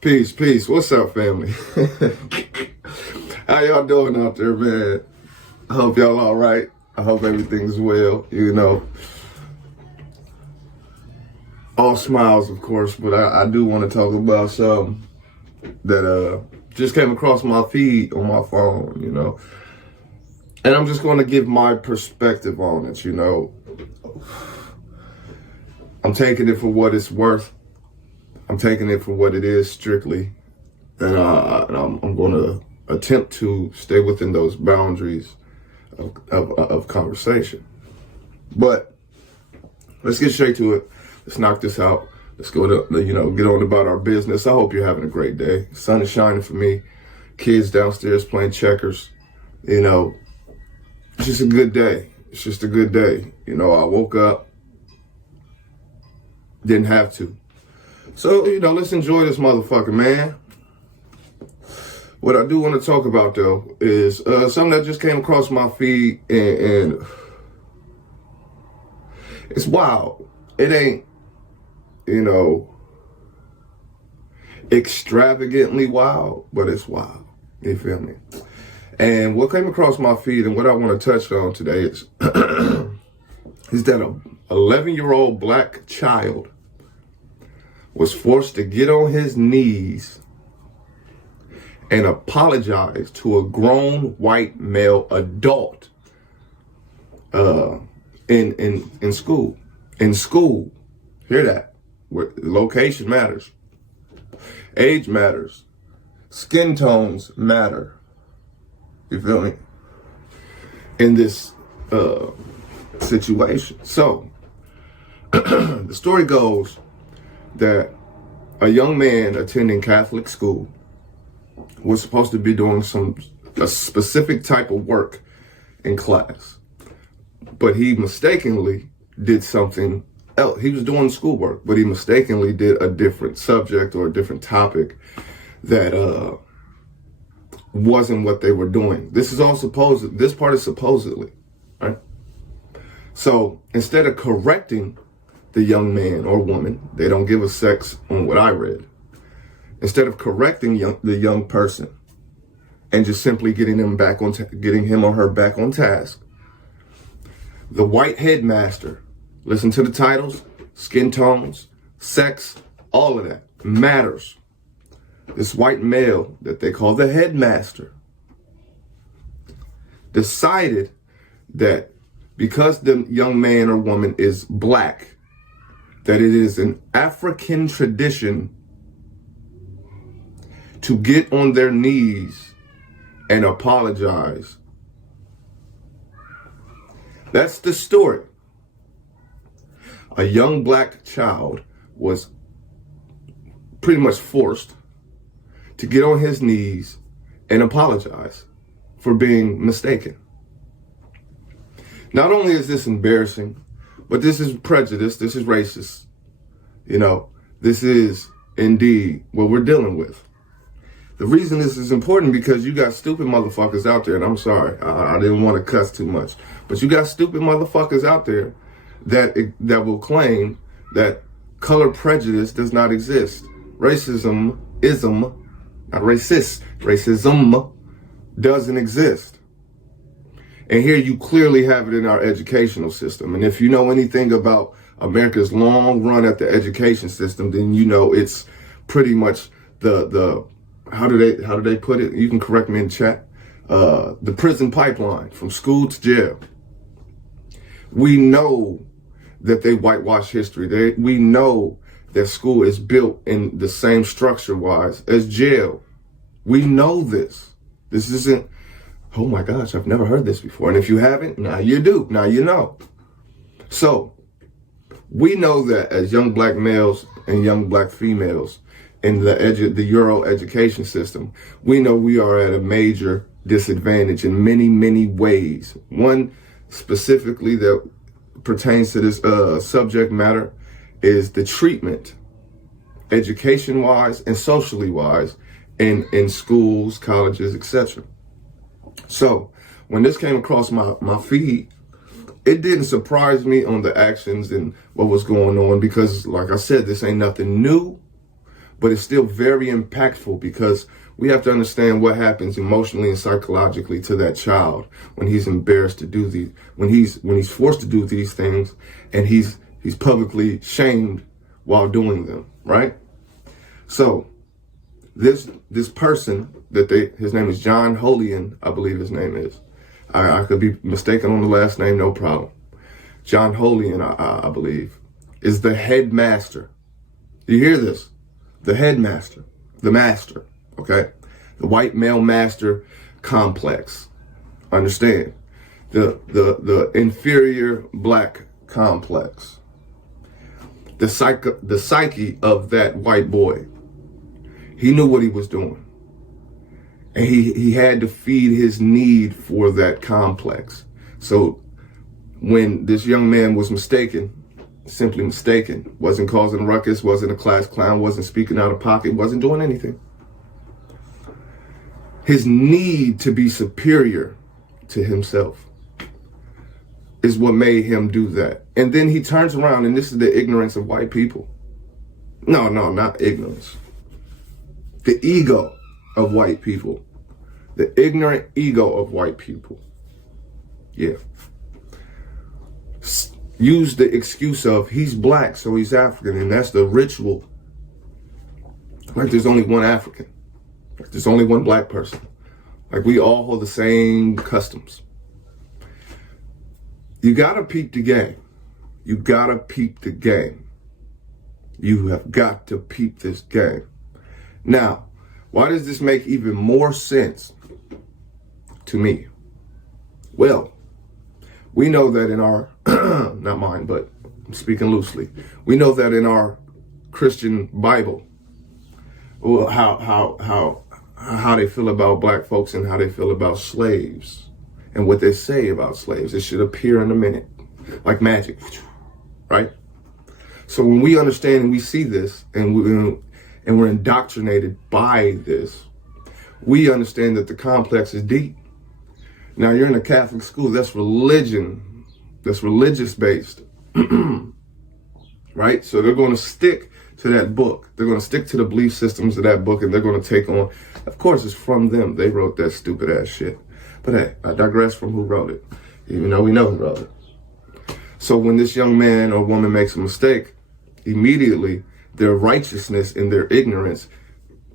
Peace, peace. What's up, family? How y'all doing out there, man? I hope y'all all right. I hope everything's well, All smiles, of course, but I do want to talk about something that just came across my feed on my phone, And I'm just going to give my perspective on it, I'm taking it for what it's worth. I'm taking it for what it is strictly. And I'm going to attempt to stay within those boundaries of conversation. But let's get straight to it. Let's knock this out. Let's go to, get on about our business. I hope you're having a great day. Sun is shining for me. Kids downstairs playing checkers. It's just a good day. It's just a good day. I woke up, didn't have to. So, let's enjoy this motherfucker, man. What I do want to talk about, though, is something that just came across my feed, and it's wild. It ain't, extravagantly wild, but it's wild. You feel me? And what came across my feed and what I want to touch on today is, is that an 11-year-old black child was forced to get on his knees and apologize to a grown white male adult in school. In school, hear that? Location matters. Age matters. Skin tones matter. You feel me? In this situation. So, the story goes that a young man attending Catholic school was supposed to be doing a specific type of work in class, but he mistakenly did something else. He was doing schoolwork, but he mistakenly did a different subject or a different topic that wasn't what they were doing. This part is supposedly, right? So instead of correcting the young man or woman, they don't give a sex on what I read. Instead of correcting the young person and just simply getting him or her back on task, the white headmaster, listen to the titles, skin tones, sex, all of that matters. This white male that they call the headmaster decided that because the young man or woman is black, that it is an African tradition to get on their knees and apologize. That's the story. A young black child was pretty much forced to get on his knees and apologize for being mistaken. Not only is this embarrassing, but this is prejudice, this is racist. This is indeed what we're dealing with. The reason this is important because you got stupid motherfuckers out there, and I'm sorry, I didn't want to cuss too much, but you got stupid motherfuckers out there that will claim that color prejudice does not exist. Racism doesn't exist. And here you clearly have it in our educational system. And if you know anything about America's long run at the education system, then it's pretty much the how do they put it? You can correct me in chat. The prison pipeline from school to jail. We know that they whitewash history. We know that school is built in the same structure-wise as jail. We know this. This isn't, oh my gosh, I've never heard this before. And if you haven't, now you do. Now you know. So, we know that as young black males and young black females in the Euro education system, we know we are at a major disadvantage in many, many ways. One specifically that pertains to this subject matter is the treatment, education-wise and socially-wise, in schools, colleges, etc. So when this came across my feed, it didn't surprise me on the actions and what was going on because, like I said, this ain't nothing new. but it's still very impactful because we have to understand what happens emotionally and psychologically to that child when he's embarrassed to do these, when he's forced to do these things, and he's publicly shamed while doing them, right? So this person his name is John Holian, I believe his name is. I could be mistaken on the last name, no problem. John Holian, I believe, is the headmaster. You hear this? The headmaster, the master, okay? The white male master complex. Understand? The inferior black complex. The psyche of that white boy. He knew what he was doing. And he had to feed his need for that complex. So when this young man was simply mistaken, wasn't causing ruckus, wasn't a class clown, wasn't speaking out of pocket, wasn't doing anything. His need to be superior to himself is what made him do that. And then he turns around, and this is the ignorance of white people. No, not ignorance. The ego of white people. The ignorant ego of white people. Yeah. Use the excuse of he's black, so he's African, and that's the ritual. Like there's only one African. Like there's only one black person. Like we all hold the same customs. You gotta peep the game. You gotta peep the game. You have got to peep this game. Now, why does this make even more sense to me? Well, we know that in our, not mine, but I'm speaking loosely, we know that in our Christian Bible, well, how they feel about black folks and how they feel about slaves and what they say about slaves. It should appear in a minute, like magic, right? So when we understand and we see this and we're indoctrinated by this, we understand that the complex is deep. Now you're in a Catholic school, that's religion, that's religious based, right? So they're going to stick to that book. They're going to stick to the belief systems of that book, and they're going to take on, of course it's from them. They wrote that stupid ass shit. But hey, I digress from who wrote it, even though we know who wrote it. So when this young man or woman makes a mistake, immediately their righteousness and their ignorance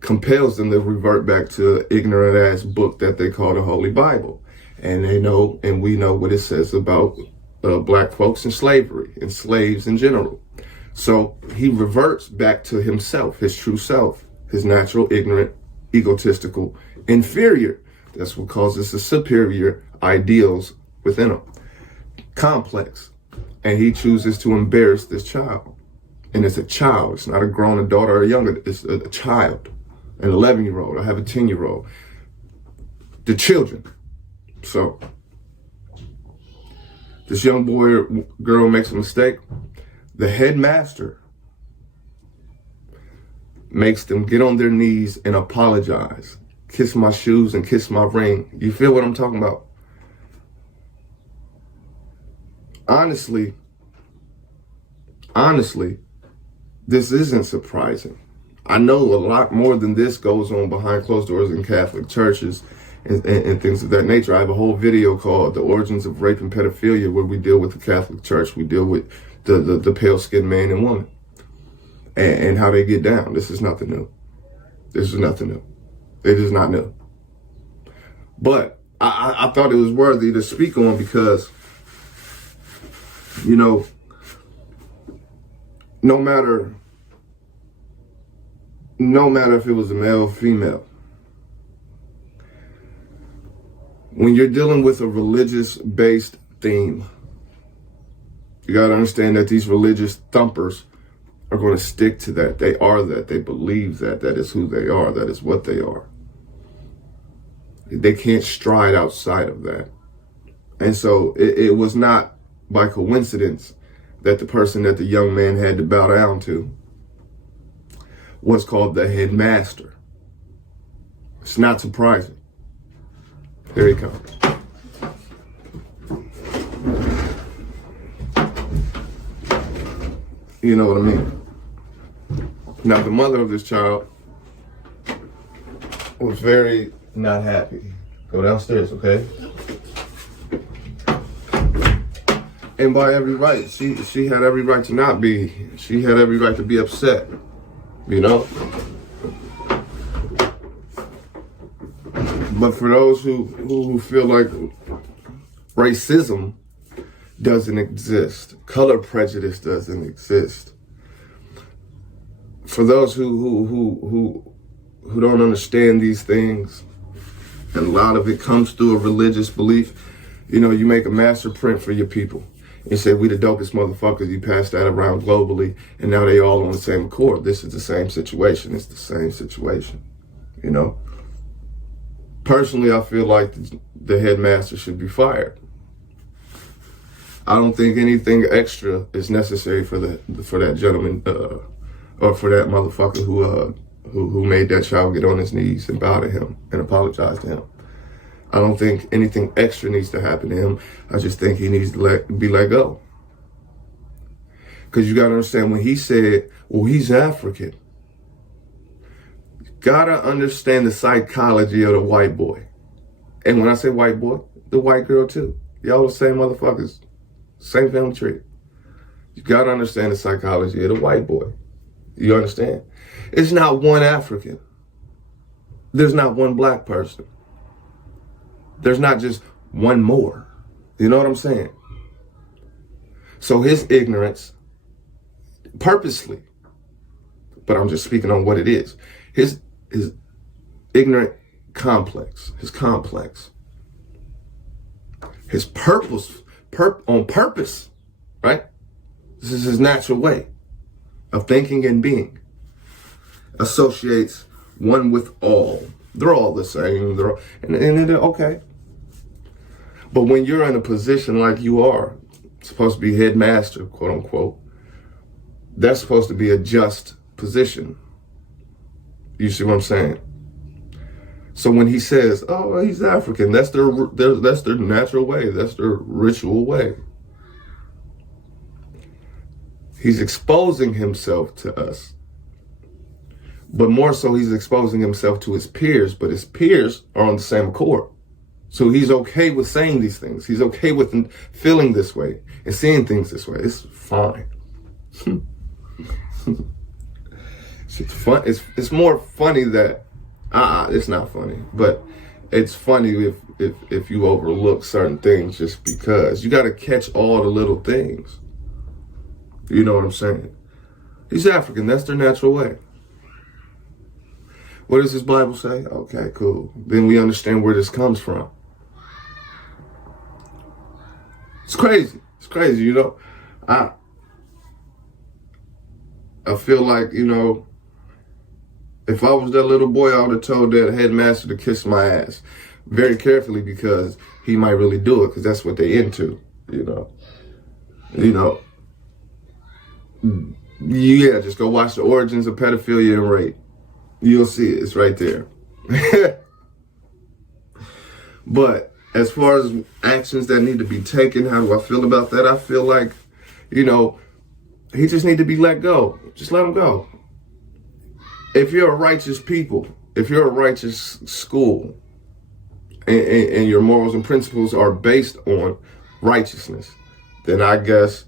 compels them to revert back to the ignorant ass book that they call the Holy Bible. And they know, and we know what it says about black folks and slavery and slaves in general. So he reverts back to himself, his true self, his natural, ignorant, egotistical, inferior. That's what causes the superior ideals within him. Complex. And he chooses to embarrass this child. And it's a child. It's not a grown adult or a young. It's a child. An 11-year-old. I have a 10-year-old. The children. So this young boy or girl makes a mistake. The headmaster makes them get on their knees and apologize. Kiss my shoes and kiss my ring. You feel what I'm talking about? Honestly, this isn't surprising. I know a lot more than this goes on behind closed doors in Catholic churches and things of that nature. I have a whole video called The Origins of Rape and Pedophilia, where we deal with the Catholic Church. We deal with the pale-skinned man and woman and how they get down. This is nothing new. This is nothing new. It is not new. But I thought it was worthy to speak on because, you know, no matter if it was a male or female, when you're dealing with a religious-based theme, you got to understand that these religious thumpers are going to stick to that. They are that. They believe that. That is who they are. That is what they are. They can't stride outside of that. And so it was not by coincidence that the person that the young man had to bow down to was called the headmaster. It's not surprising. Here he comes. You know what I mean? Now, the mother of this child was very not happy. Go downstairs, okay? And by every right, she had every right to not be. She had every right to be upset, you know? But for those who feel like racism doesn't exist, color prejudice doesn't exist, for those who don't understand these things, and a lot of it comes through a religious belief, you know, you make a master print for your people. You say, we the dopest motherfuckers. You pass that around globally, and now they all on the same accord. This is the same situation. It's the same situation, you know? Personally, I feel like the headmaster should be fired. I don't think anything extra is necessary for that gentleman, or for that motherfucker who made that child get on his knees and bow to him and apologize to him. I don't think anything extra needs to happen to him. I just think he needs to be let go. Because you got to understand, when he said, well, he's African, you got to understand the psychology of the white boy. And when I say white boy, the white girl too. Y'all the same motherfuckers. Same family tree. You got to understand the psychology of the white boy. You understand? It's not one African. There's not one black person. There's not just one more. You know what I'm saying? So his ignorance, purposely, but I'm just speaking on what it is. His ignorant complex, his purpose, on purpose, right? This is his natural way of thinking and being. Associates one with all. They're all the same. And okay. But when you're in a position like you are, supposed to be headmaster, quote unquote, that's supposed to be a just position. You see what I'm saying? So when he says, oh, he's African, that's their natural way. That's their ritual way. He's exposing himself to us. But more so, he's exposing himself to his peers, but his peers are on the same accord. So he's okay with saying these things. He's okay with feeling this way and seeing things this way. It's fine. It's fun. It's more funny that, it's not funny, but it's funny if you overlook certain things just because. You got to catch all the little things. You know what I'm saying? He's African. That's their natural way. What does his Bible say? Okay, cool. Then we understand where this comes from. It's crazy. It's crazy, you know. I feel like, you know, if I was that little boy, I would have told that headmaster to kiss my ass very carefully, because he might really do it, because that's what they into, you know. You know. Yeah, just go watch the origins of pedophilia and rape. You'll see it. It's right there. But as far as actions that need to be taken, how do I feel about that? I feel like, you know, he just need to be let go. Just let him go. If you're a righteous people, if you're a righteous school, and your morals and principles are based on righteousness, then I guess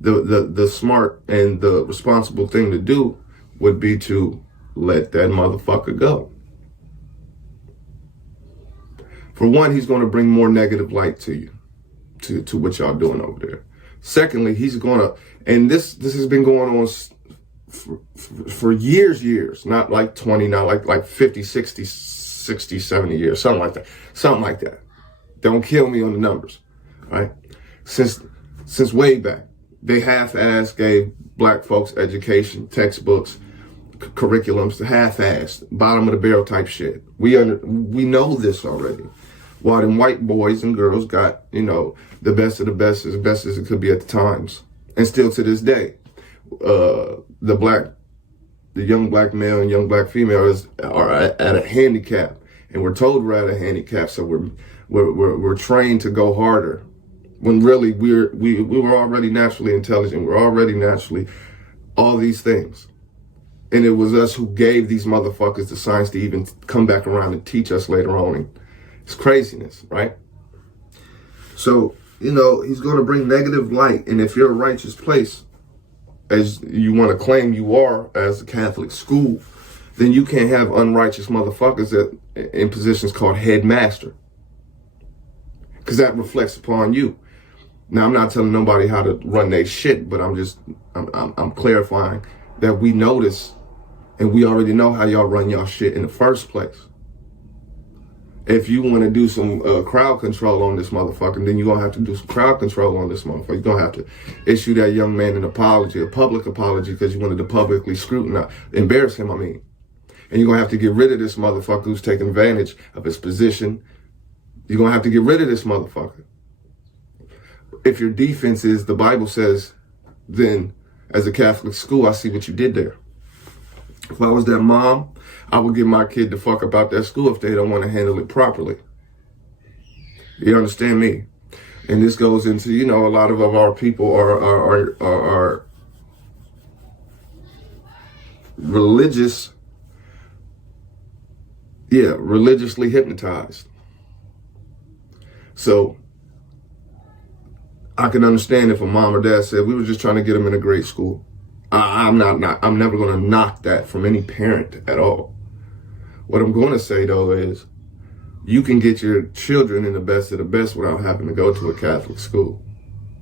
the smart and the responsible thing to do would be to let that motherfucker go. For one, he's going to bring more negative light to you, to what y'all doing over there. Secondly, he's going to, and this has been going on for years, not like 20, not like 50, 60, 70 years, something like that. Don't kill me on the numbers, right? Since way back, they half-ass gave black folks education, textbooks, curriculums, half-assed, bottom of the barrel type shit. We know this already. While them white boys and girls got, you know, the best of the best, as best as it could be at the times. And still to this day, the young black male and young black female are at a handicap, and we're told we're at a handicap, so we're trained to go harder, when really we were already naturally intelligent. We're already naturally all these things. And it was us who gave these motherfuckers the science to even come back around and teach us later on. And it's craziness, right? So, you know, he's going to bring negative light. And if you're a righteous place, as you want to claim you are as a Catholic school, then you can't have unrighteous motherfuckers in positions called headmaster. Because that reflects upon you. Now, I'm not telling nobody how to run their shit, but I'm clarifying that we notice and we already know how y'all run y'all shit in the first place. If you want to do some crowd control on this motherfucker, then you're going to have to do some crowd control on this motherfucker. You're going to have to issue that young man an apology, a public apology, because you wanted to publicly embarrass him, And you're going to have to get rid of this motherfucker who's taking advantage of his position. You're going to have to get rid of this motherfucker. If your defense is, the Bible says, then as a Catholic school, I see what you did there. If I was that mom, I would give my kid the fuck about that school if they don't want to handle it properly. You understand me? And this goes into, you know, a lot of our people are religiously hypnotized. So I can understand if a mom or dad said, we were just trying to get them in a great school. I'm never going to knock that from any parent at all. What I'm going to say, though, is you can get your children in the best of the best without having to go to a Catholic school.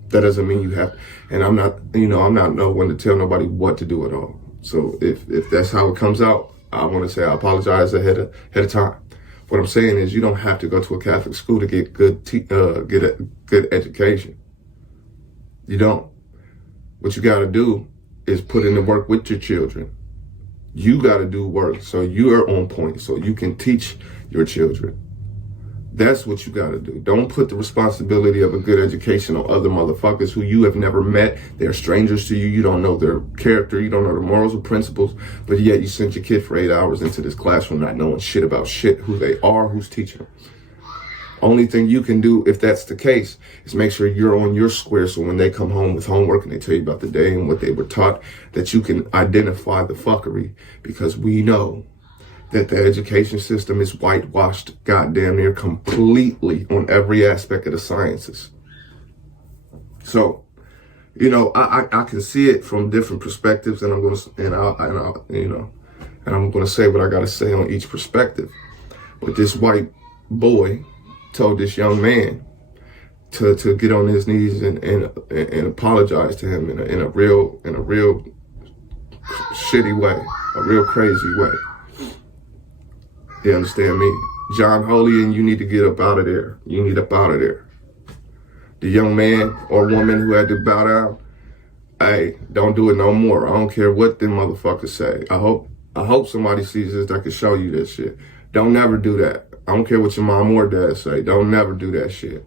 That doesn't mean you have, and I'm not no one to tell nobody what to do at all. So if that's how it comes out, I want to say I apologize ahead of time. What I'm saying is you don't have to go to a Catholic school to get get a good education. You don't. What you got to do is put in the work with your children. You got to do work so you are on point, so you can teach your children. That's what you got to do. Don't put the responsibility of a good education on other motherfuckers who you have never met. They're strangers to you. You don't know their character. You don't know their morals or principles. But yet you sent your kid for 8 hours into this classroom not knowing shit about shit, who they are, who's teaching them. Only thing you can do, if that's the case, is make sure you're on your square so when they come home with homework and they tell you about the day and what they were taught, that you can identify the fuckery, because we know that the education system is whitewashed goddamn near completely on every aspect of the sciences. So, you know, I can see it from different perspectives, and I'm gonna say what I gotta say on each perspective. But this white boy told this young man to get on his knees and apologize to him in a real shitty way, a real crazy way. You understand me? John Holy, and you need to get up out of there. You need up out of there. The young man or woman who had to bow down, hey, don't do it no more. I don't care what them motherfuckers say. I hope somebody sees this that can show you this shit. Don't never do that. I don't care what your mom or dad say. Don't never do that shit.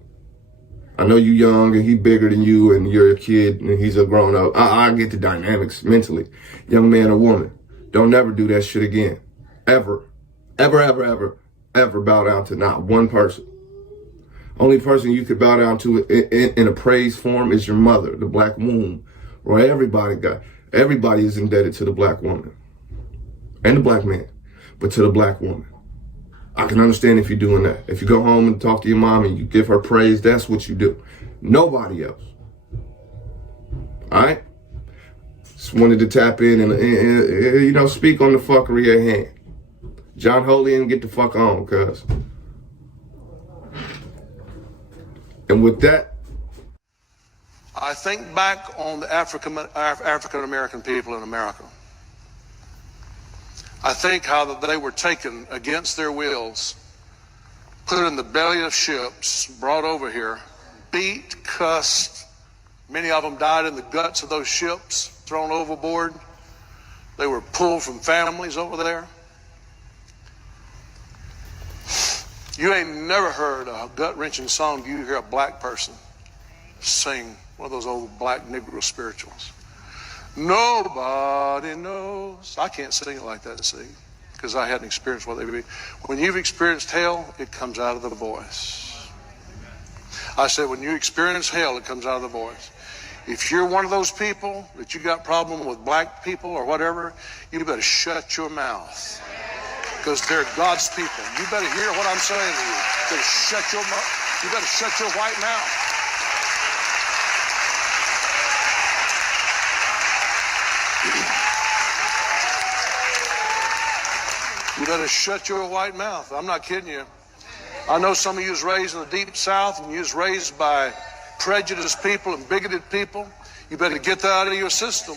I know you young and he bigger than you and you're a kid and he's a grown up. I get the dynamics mentally. Young man or woman, don't never do that shit again. Ever. Ever bow down to not one person. Only person you could bow down to in a praise form is your mother, the black womb. Or everybody is indebted to the black woman. And the black man. But to the black woman. I can understand if you're doing that. If you go home and talk to your mom and you give her praise, that's what you do. Nobody else. All right? Just wanted to tap in and speak on the fuckery at hand. John Holy, and get the fuck on, cuz. And with that, I think back on the African American people in America. I think how that they were taken against their wills, put in the belly of ships, brought over here, beat, cussed. Many of them died in the guts of those ships, thrown overboard. They were pulled from families over there. You ain't never heard a gut-wrenching song. You hear a black person sing one of those old black Negro spirituals. Nobody knows. I can't sing it like that, see, because I hadn't experienced what they would be. When you've experienced hell, it comes out of the voice. I said, when you experience hell, it comes out of the voice. If you're one of those people that you got problem with black people or whatever, you better shut your mouth, because they're God's people. You better hear what I'm saying to you. You better shut your mouth. You better shut your white mouth. You better shut your white mouth. I'm not kidding you. I know some of you was raised in the deep South, and you was raised by prejudiced people and bigoted people. You better get that out of your system.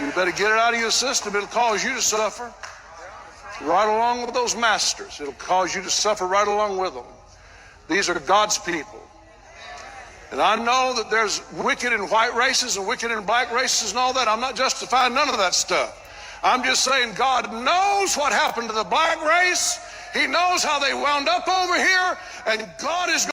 You better get it out of your system. It'll cause you to suffer right along with those masters. It'll cause you to suffer right along with them. These are God's people. And I know that there's wicked in white races and wicked in black races and all that. I'm not justifying none of that stuff. I'm just saying God knows what happened to the black race. He knows how they wound up over here, and God is going